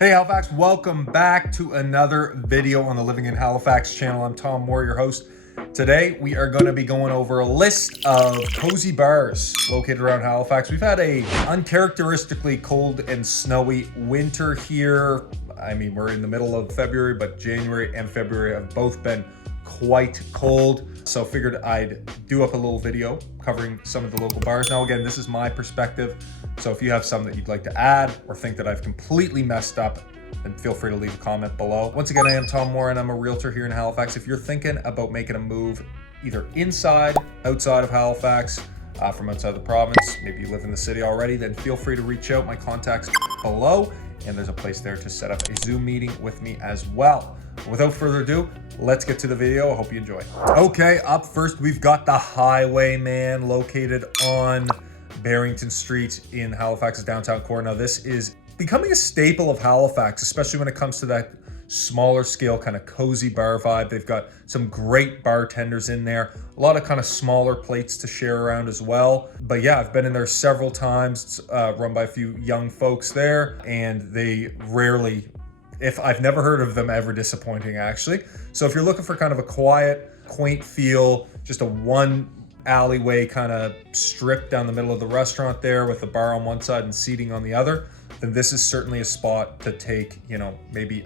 Hey Halifax, welcome back to another video on the Living in Halifax channel. I'm Tom Moore, your host. Today we are going to be going over a list of cozy bars located around Halifax. We've had a uncharacteristically cold and snowy winter here. I mean, we're in the middle of February, but January and February have both been quite cold. So figured I'd do up a little video covering some of the local bars. Now again, this is my perspective. So if you have some that you'd like to add or think that I've completely messed up, then feel free to leave a comment below. Once again, I am Tom Moore and I'm a realtor here in Halifax. If you're thinking about making a move either inside, outside of Halifax, from outside the province, maybe you live in the city already, then feel free to reach out. My contact's below and there's a place there to set up a Zoom meeting with me as well. Without further ado, let's get to the video. I hope you enjoy. Okay, up first, we've got the Highwayman located on Barrington Street in Halifax's downtown core. Now, this is becoming a staple of Halifax, especially when it comes to that smaller scale kind of cozy bar vibe. They've got some great bartenders in there, a lot of kind of smaller plates to share around as well. But yeah, I've been in there several times. It's run by a few young folks there, and they rarely, if I've never heard of them ever disappointing actually. So if you're looking for kind of a quiet, quaint feel, just a one alleyway kind of strip down the middle of the restaurant there with the bar on one side and seating on the other, then this is certainly a spot to take, you know, maybe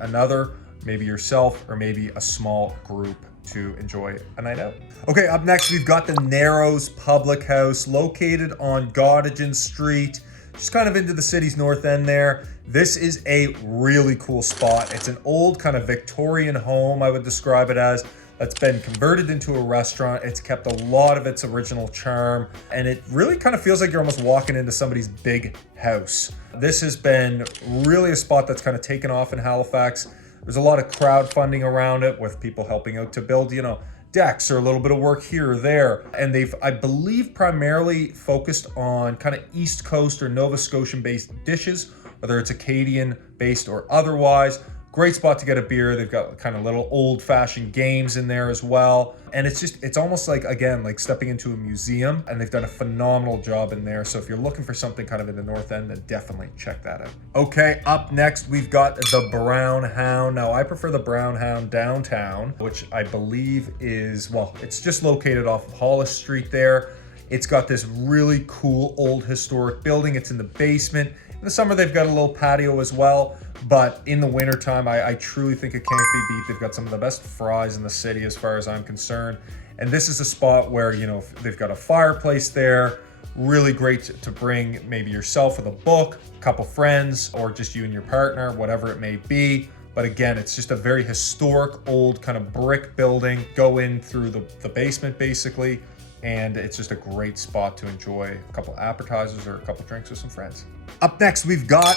yourself, or maybe a small group to enjoy a night out. Okay, up next, we've got the Narrows Public House located on Gottingen Street, just kind of into the city's north end there. This is a really cool spot. It's an old kind of Victorian home, I would describe it as, that's been converted into a restaurant. It's kept a lot of its original charm, and it really kind of feels like you're almost walking into somebody's big house. This has been really a spot that's kind of taken off in Halifax. There's a lot of crowdfunding around it with people helping out to build, you know, decks or a little bit of work here or there. And they've, I believe, primarily focused on kind of East Coast or Nova Scotian based dishes, whether it's Acadian based or otherwise. Great spot to get a beer. They've got kind of little old fashioned games in there as well. And it's almost like, again, like stepping into a museum, and they've done a phenomenal job in there. So if you're looking for something kind of in the north end, then definitely check that out. Okay, up next, we've got the Brown Hound. Now, I prefer the Brown Hound downtown, which I believe is, well, it's just located off of Hollis Street there. It's got this really cool old historic building. It's in the basement. In the summer, they've got a little patio as well, but in the wintertime, I truly think it can't be beat. They've got some of the best fries in the city as far as I'm concerned. And this is a spot where, you know, they've got a fireplace there, really great to bring maybe yourself with a book, a couple friends, or just you and your partner, whatever it may be. But again, it's just a very historic old kind of brick building. Go in through the basement basically, and it's just a great spot to enjoy a couple appetizers or a couple drinks with some friends. Up next, we've got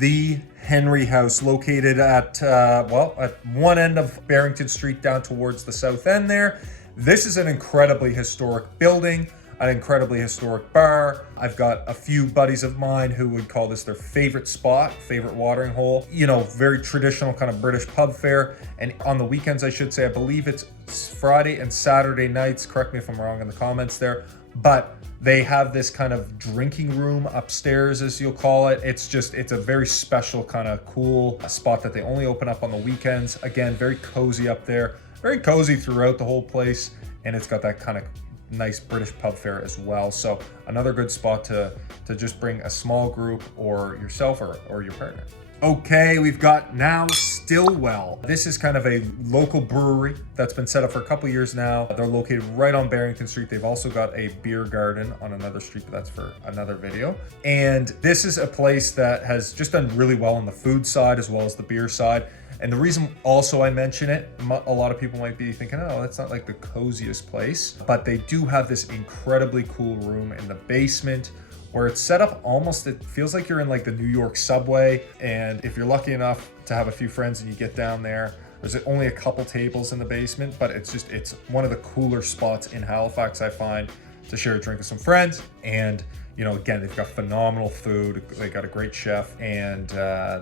the Henry House located at, at one end of Barrington Street down towards the south end there. This is an incredibly historic building, an incredibly historic bar. I've got a few buddies of mine who would call this their favorite spot, favorite watering hole. You know, very traditional kind of British pub fare. And on the weekends, I should say, I believe it's Friday and Saturday nights. Correct me if I'm wrong in the comments there. But they have this kind of drinking room upstairs, as you'll call it. It's a very special kind of cool spot that they only open up on the weekends. Again, very cozy up there, very cozy throughout the whole place. And it's got that kind of nice British pub fare as well. So another good spot to just bring a small group or yourself or your partner. Okay, we've got now Stillwell. This is kind of a local brewery that's been set up for a couple years now. They're located right on Barrington Street. They've also got a beer garden on another street, but that's for another video. And this is a place that has just done really well on the food side as well as the beer side. And the reason also I mention it, a lot of people might be thinking, oh, that's not like the coziest place, but they do have this incredibly cool room in the basement where it's set up almost, it feels like you're in like the New York subway. And if you're lucky enough to have a few friends and you get down there, there's only a couple tables in the basement, but it's one of the cooler spots in Halifax, I find, to share a drink with some friends. And you know, again, they've got phenomenal food. They got a great chef, and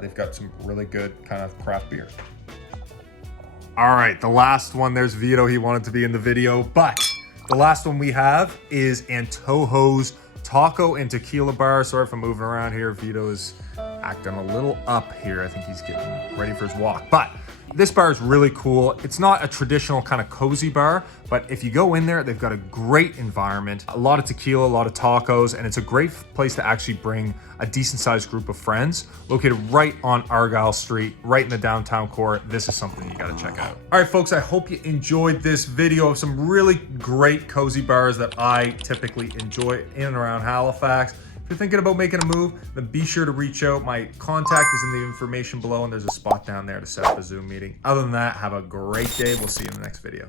they've got some really good kind of craft beer. All right, the last one, there's Vito. He wanted to be in the video, but the last one we have is Antojo's Taco and Tequila Bar. Sorry if I'm moving around here. Vito is acting a little up here. I think he's getting ready for his walk. But this bar is really cool. It's not a traditional kind of cozy bar, but if you go in there, they've got a great environment, a lot of tequila, a lot of tacos, and it's a great place to actually bring a decent sized group of friends. Located right on Argyle Street, right in the downtown core. This is something you gotta check out. All right, folks, I hope you enjoyed this video of some really great cozy bars that I typically enjoy in and around Halifax. If you're thinking about making a move, then be sure to reach out. My contact is in the information below, and there's a spot down there to set up a Zoom meeting. Other than that, have a great day. We'll see you in the next video.